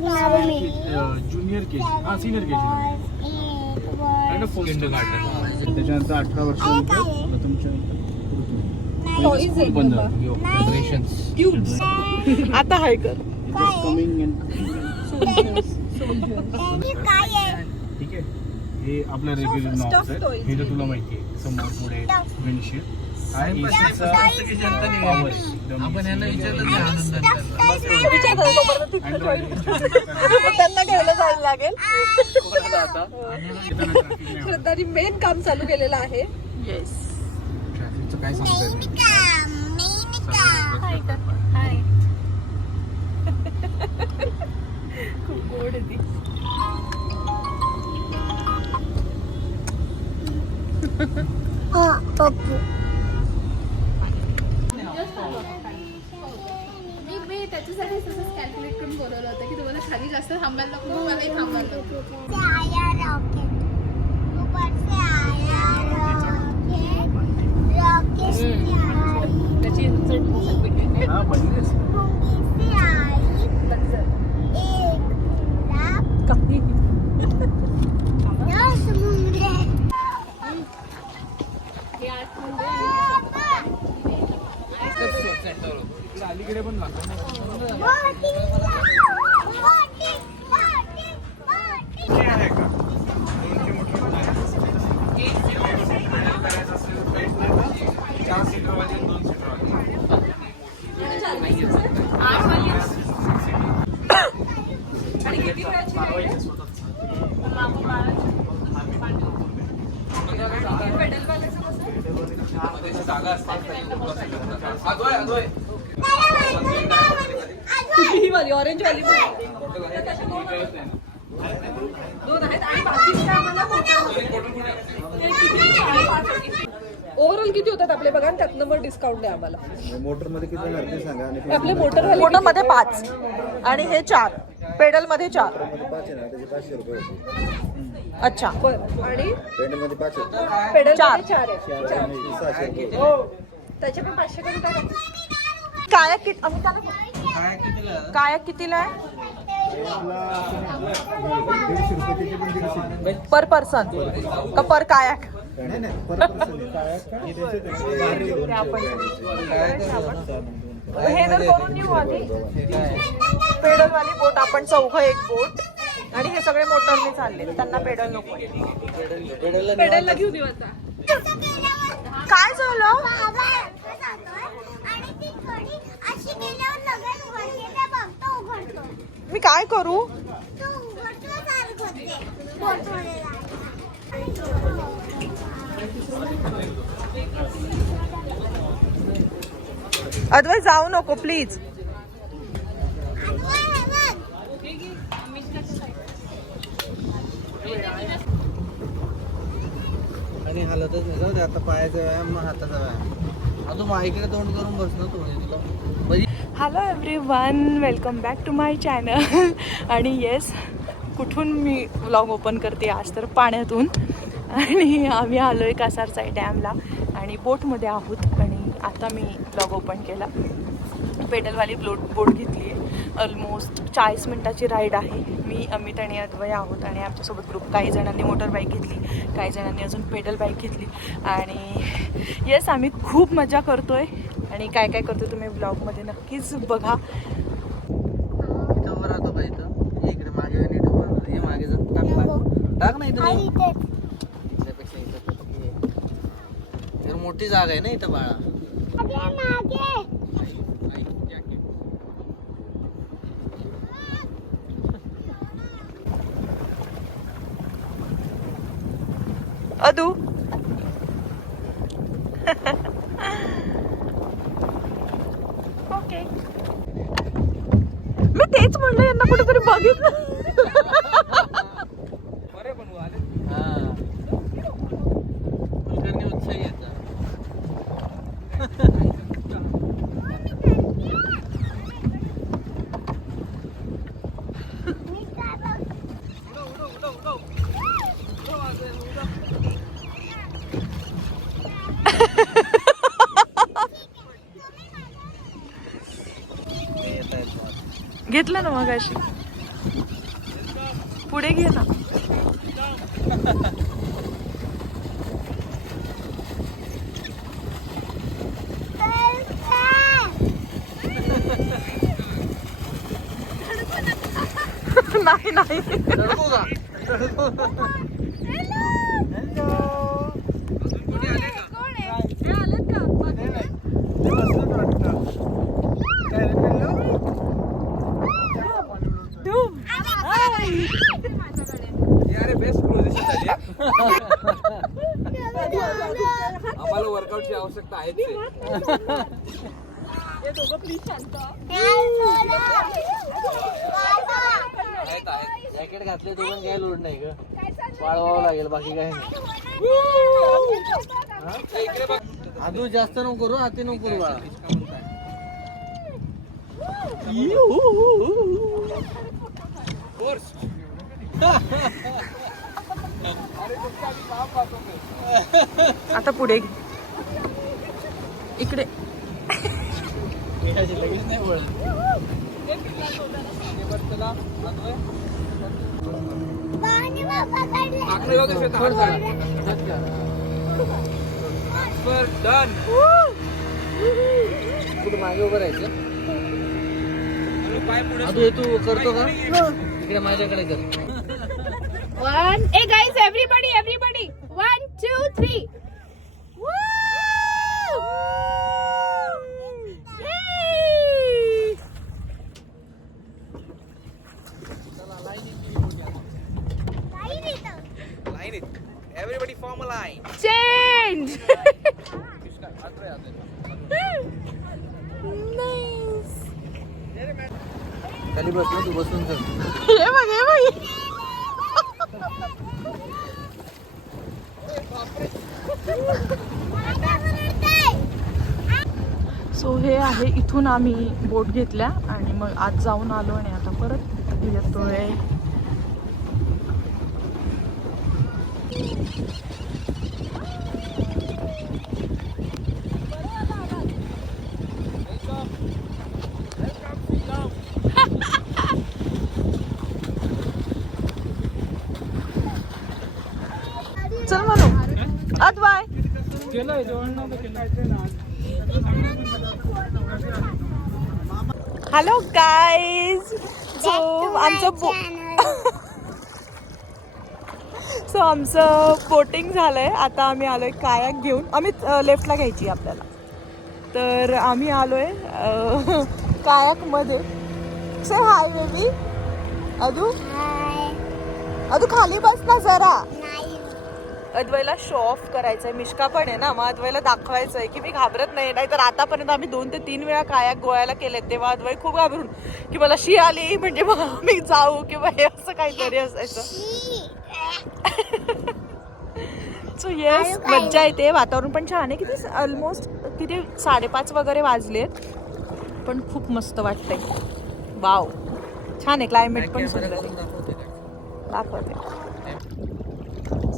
बघणार आहे मी. Junior KG, हा सिनियर केजी, किंडरगार्टन. त्याच्यानंतर 18 वर्षानंतर तुमच्या आता हाय कर. ठीक आहे, हे आपलं रेग्युलर नॉब्स आहे. हे तर तुला माहिती आहे, समोर पुढे विंडशील्ड. हा एसीचा पॉवर आहे. त्यांना घ्यायला जायला लागेल. श्रद्धानी मेन काम चालू केलेलं आहे. येस, ट्रॅफिकचं काय सांगताय? खूप गोड आहे ती. पप्पू मी त्याच्यासाठी तसंच कॅल्क्युलेट करून बोलवलं होतं की तुम्हाला खाली जास्त थांबायला नको, मलाही थांबायला नको. त्याची हा, बनलीस. अलीकडे पण लागतो. ही वाली ऑरेंज वाली दोन आहेत आणि बाकी ओव्हरऑल किती होतात आपले बघा, त्यातनं मग डिस्काउंट द्या आम्हाला. मोटर मध्ये किती लागणार ते सांगा. आणि आपले मोटर मध्ये 5 आणि हे 4, पेडल मध्ये 4. मध्ये 5 आहे ना, त्याचे 500 रुपये होते. अच्छा, आणि पेंडल मध्ये 5 आहे, पेडल 4 आहे. 600 रुपये. त्याचे पण 500 कमी टाका. काया किती आम्ही त्याला काया कितीला आहे? 150 रुपये त्याचे पण 150. पर पर्सन का पर कायाक? नाही नाही, पर पर्सन हे जर करून येऊ आधी. पेडल वाली बोट आपण चौघ एक बोट आणि हे सगळे मोटरने चालले, त्यांना पेडल नको. पेडलला घेऊ देऊ आता. काय झालं? मी काय करू? अद्वैत जाऊ नको प्लीज. आणि हालतच नाही. जाऊ दे आता, पायाचा व्यायाम मग हाताचा व्यायाम. आता माईकडे तोंड करून बसणं थोडे तुला. Hello everyone, welcome back to my channel. आणि येस, कुठून मी व्लॉग ओपन करते आज तर पाण्यातून. आणि आम्ही आलो आहे कासारचाई डॅमला आणि बोटमध्ये आहोत. आणि आता मी व्लॉग ओपन केला. पेडलवाली बोट घेतली आहे. ऑलमोस्ट 40 मिनटाची राईड आहे. मी अमित आणि अद्वय आहोत आणि आमच्यासोबत ग्रुप. काही जणांनी मोटर बाईक घेतली, काही जणांनी अजून पेडल बाईक घेतली. आणि येस, आम्ही खूप मजा करतो आहे. आणि काय काय करतो तुम्ही ब्लॉगमध्ये नक्कीच बघा. इथं राहतो का इथं? इकडे मागे नीट हे मागे टाक नाही इथं. इथल्यापेक्षा इथं मोठी जागा आहे ना इथं बाळा. अदू ओके, मी तेच म्हणलं यांना कुठेतरी बघितलं. हा, कुलकर्णी उत्साही येतात. घेतलं ना मग अशी. पुढे घे ना. नाही नाही रडकू का? अरे बेस्ट पोझिशन झाली आम्हाला वर्कआउटची आवश्यकता आहे जॅकेट घातले तो पण काय लोड नाही ग. वाळवावं लागेल बाकी काही नाही. आदू जास्त नको करू आती नको करू बाळा. आता पुढे घे. इकडे लगेच नाही वळत. डन कुठे मागे उभं राहायचं. आदू हे तू करतो का? इकडे माझ्याकडे कर. 1 Hey guys, everybody 1 2 3. Everybody form a line. Change. खाली बस ना तू बसून कर. हे बघ हे बघ. सो हे आहे इथून आम्ही बोट घेतल्या आणि मग आज जाऊन आलो आणि आता परत येतोय. चल म्हणू आत बाय. Hello guys. सो आमचं बोटिंग झालंय. आता आम्ही आलोय कायाक घेऊन. आम्ही लेफ्टला घ्यायची आपल्याला. तर आम्ही आलोय कायाक मध्ये. से हाय बेबी. अदू अदू खाली बस ना जरा. अद्वैला शो ऑफ करायचंय. मिश्का पण आहे ना, मग अद्वैला दाखवायचंय की मी घाबरत नाही. नाहीतर आतापर्यंत आम्ही 2 ते 3 वेळा कायाक गोव्याला केलेत तेव्हा अद्वै खूप घाबरून की मला शी आली म्हणजे मी जाऊ किंवा हे असं काहीतरी असायचं. सो येस मज्जा येते. वातावरण पण छान आहे. किती ऑलमोस्ट किती 5:30 वगैरे वाजलेत पण खूप मस्त वाटतंय. वाव छान आहे. क्लायमेट पण सुंदर आहे. दाखवते.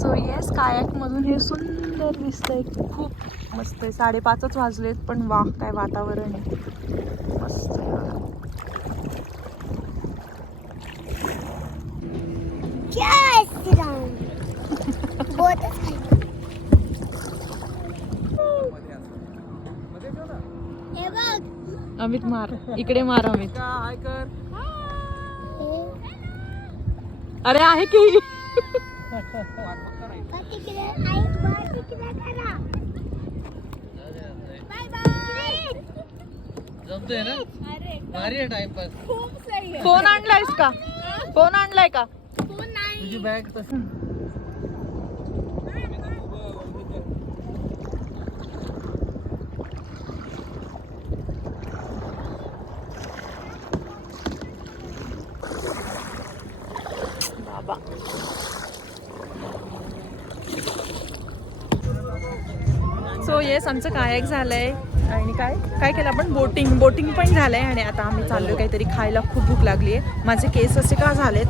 सो येस कायाकमधून हे सुंदर दिसतंय. खूप मस्त आहे. 5:30च वाजलेत पण वा काय वातावरण आहे. मस्त आहे. अमित मार इकडे मार अमित. अरे आहे की जमतोय ना. भारी आहे टाइमपास. फोन आणलायस का? फोन आणलाय का? तुझी बॅग तसं बाबा. सो येस आमचं कायाक झालंय आणि काय केलं आपण बोटिंग पण झालंय आणि आता आम्ही चाललोय काहीतरी खायला. खूप भूक लागली आहे. माझे केस असे का झालेत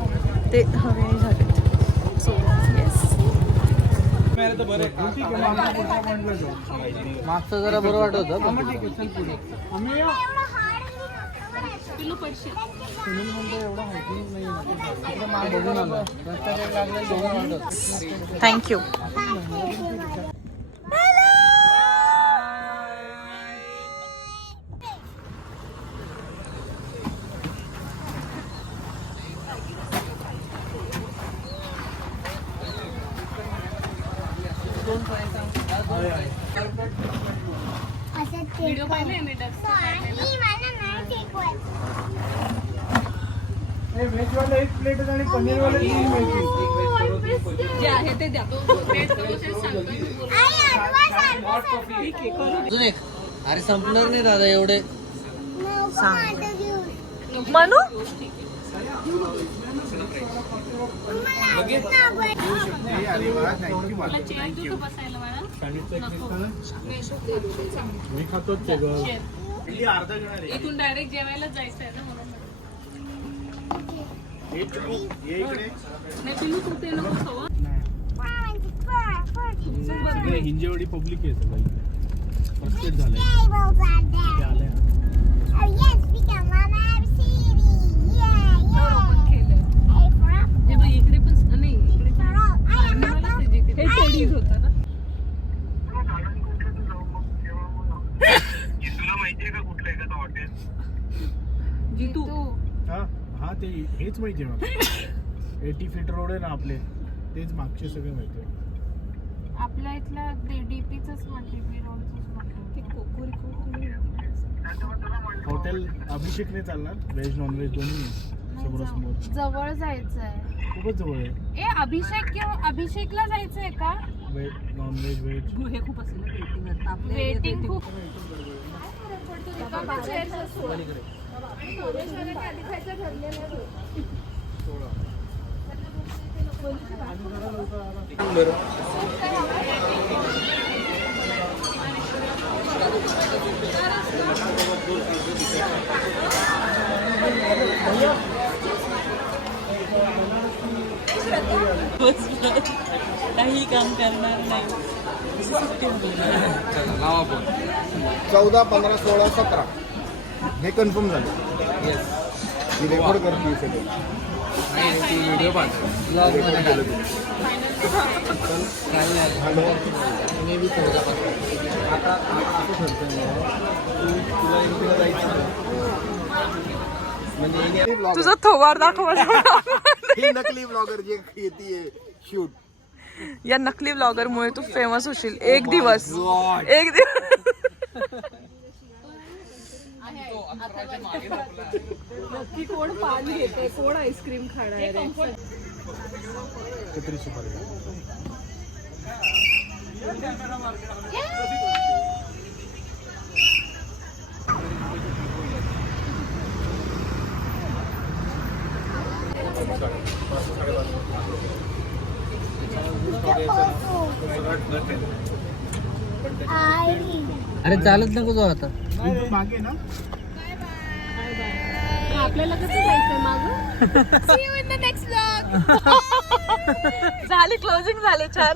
ते हवे झालेत. सो येस मागचं जरा बरं वाटत होतं. थँक्यू. व्हिडिओ पाहिले मी व्हेजवाला एक प्लेट आणि पनीरवाला 3 मिळतील. जे आहे ते द्या. अजून एक. अरे संपणार नाही दादा एवढे. मनू अरे वा, थँक्यू मला. मी खातोच ते ग. किती अर्धा घेणार आहे? इथून डायरेक्ट जेवायला जायचं आहे ना म्हणून. ये इकडे. नाही पिलू तू ते नको खावा. इकडे हिंजेवाडी पब्लिक आहे सगळं. फर्स्ट झालंय. ते आलंय. हे बघ इकडे पण नाही इकडे हे टेडीज होता ना. जितू हा ते हेच माहिती आहे मला. 80 फीट रोड आहे ना आपले, तेच मागचे सगळे माहिती आहे. आपल्या इथला डीपीचंच डीपी रोडचंच हॉटेल अभिषेक नाही चालणार, व्हेज नॉन व्हेज दोन्ही समोरासमोर. जवळ जायचंय. खूपच जवळ आहे. ए अभिषेकला जायचंय का? Veg non veg veg. हे खूप असेल वेटिंग खूप. काही काम करणार नाही. 14, 15, 16, 17 हे कन्फर्म झालं. मी रेकॉर्ड करते सगळं. व्हिडिओ पाहतो. हॅलो. आता असं ठरतं तुला एकटीला जायचं म्हणजे तुझा थोवार दाखव. ही नकली ब्लॉगर जी येते शूट. या नकली ब्लॉगर मुळे तू फेमस होशील एक दिवस. एक दिवस. नक्की कोण पान घेते कोण आईस्क्रीम खाणार आहे. छत्री सुपारी. अरे चालत नको जाऊ आता. मागे ना आपल्याला कसं जायचंय मागं. See you in the next vlog. झाली क्लोजिंग झाली छान.